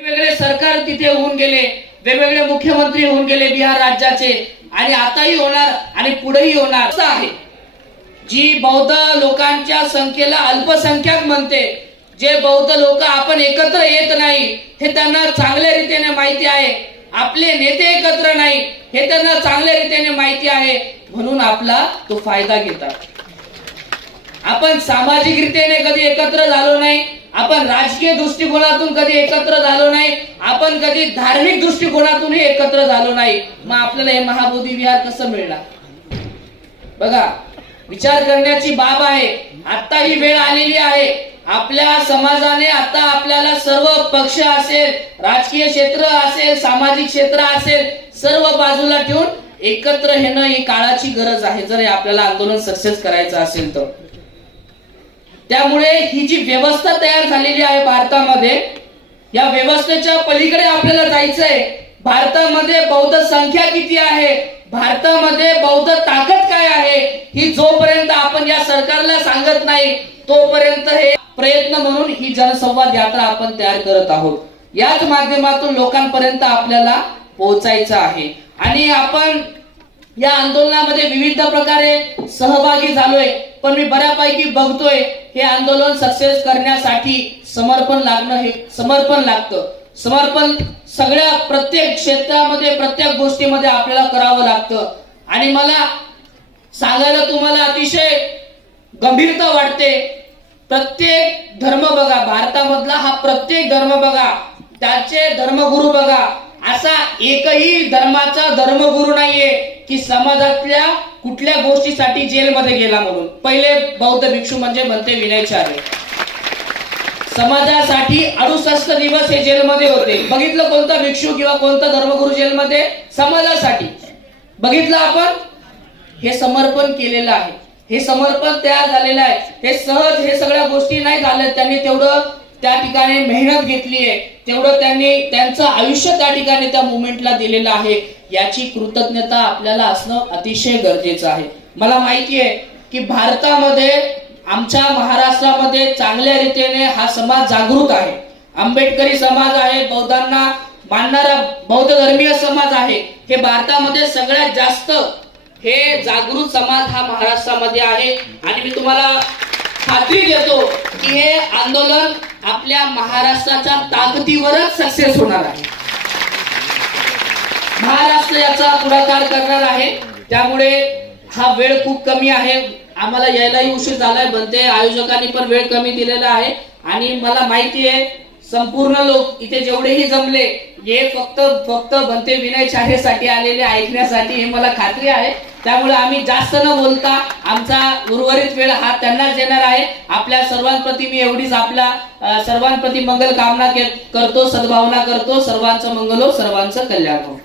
वेगवेगळे सरकार तिथे होऊन गेले वेगवेगळे मुख्यमंत्री होऊन गेले बिहार राज्याचे. आणि आताही होणार आणि पुढेही होणार. असं आहे. जी बौद्ध लोकांच्या संख्येला अल्पसंख्याक म्हणते जे बौद्ध लोक आपण एकत्र येत नाही हे त्यांना चांगल्या रीतीने माहिती आहे. आपले नेते एकत्र नाही हे त्यांना चांगल्या रीतीने माहिती आहे. म्हणून आपला तो फायदा घेतात. आपण सामाजिक रीतीने कधी एकत्र झालो नाही आपण राजकीय दृष्टिकोनातून कधी एकत्र झालो नाही आपण कधी धार्मिक दृष्टिकोनातूनही एकत्र झालो नाही. मग आपल्याला हे महाबोधी विहार कसं मिळणार? बघा विचार करण्याची बाब आहे. आता ही वेळ आलेली आहे. आपल्या समाजाने आता आपल्याला सर्व पक्ष असेल राजकीय क्षेत्र असेल सामाजिक क्षेत्र असेल सर्व बाजूला ठेवून एकत्र येणं ही काळाची गरज आहे. जर हे आपल्याला आंदोलन सक्सेस करायचं असेल तर. त्यामुळे ही जी व्यवस्था तयार झालेली आहे भारतामध्ये या व्यवस्थेच्या पलीकडे आपल्याला जायचंय. भारतामध्ये बौद्ध संख्या किती आहे? भारतामध्ये बौद्ध ताकद काय आहे? ही जोपर्यंत आपण या सरकारला सांगत नाही तोपर्यंत हे प्रयत्न म्हणून ही जनसंवाद यात्रा आपण तयार करत आहोत. याच माध्यमातून लोकांपर्यंत आपल्याला पोहोचायचं आहे. आणि आपण या आंदोलनामध्ये विविध प्रकारे सहभागी झालोय पण मी बऱ्यापैकी बघतोय हे आंदोलन सक्सेस करण्यासाठी समर्पण लागणं हे समर्पण लागतं. समर्पण सगळ्या प्रत्येक क्षेत्रामध्ये प्रत्येक गोष्टीमध्ये आपल्याला करावं लागतं. आणि मला सांगायला तुम्हाला अतिशय गंभीरता वाटते प्रत्येक धर्म बघा भारतामधला हा प्रत्येक धर्म बघा त्याचे धर्मगुरू बघा. असा एकही धर्माचा धर्मगुरू नाहीये की समाजातल्या कुठल्या गोष्टीसाठी जेलमध्ये गेला म्हणून? पहिले बौद्ध भिक्षू म्हणजे म्हणते विनयचार्य समाजासाठी अडुसष्ट दिवस हे जेलमध्ये होते. बघितलं कोणता भिक्षू किंवा कोणता धर्मगुरू जेलमध्ये? समाजासाठी. बघितलं आपण? हे समर्पण केलेलं आहे. हे समर्पण तयार झालेलं आहे. हे सहज हे सगळ्या गोष्टी नाही झाल्या. त्यांनी तेवढं त्या ठिकाणी मेहनत घेतली आहे. तेवढं त्यांनी त्यांचं आयुष्य त्या ठिकाणी त्या मुवमेंटला दिलेलं आहे. याची कृतज्ञता आपल्याला असणं अतिशय गरजेचं आहे. मला माहिती आहे की भारतामध्ये आमच्या महाराष्ट्रामध्ये चांगल्या रीतीने हा समाज जागृत आहे. आंबेडकरी समाज आहे बौद्धांना मानणारा बौद्ध धर्मीय समाज आहे. हे भारतामध्ये सगळ्यात जास्त हे जागृत समाज हा महाराष्ट्रामध्ये आहे. आणि मी तुम्हाला खात्री देतो की हे आंदोलन आपल्या महाराष्ट्राच्या ताकदीवरच सक्सेस होणार आहे. महाराष्ट्र याचा पुढाकार करणार आहे. त्यामुळे हा वेळ खूप कमी आहे. आम्हाला यायलाही उशीर झालाय. बनते आयोजकांनी पण वेळ कमी दिलेला आहे. आणि मला माहिती आहे संपूर्ण लोक इथे जेवढेही जमले हे फक्त फक्त बनते विनय चाहेसाठी आलेले ऐकण्यासाठी हे मला खात्री आहे. त्यामुळे आम्ही जास्त न बोलता आमचा उर्वरित वेळ हा त्यांनाच देणार आहे. आपल्या सर्वांप्रती मी एवढीच आपल्या सर्वांप्रती मंगल कामना करतो सद्भावना करतो. सर्वांचं मंगल हो, सर्वांचं कल्याण हो.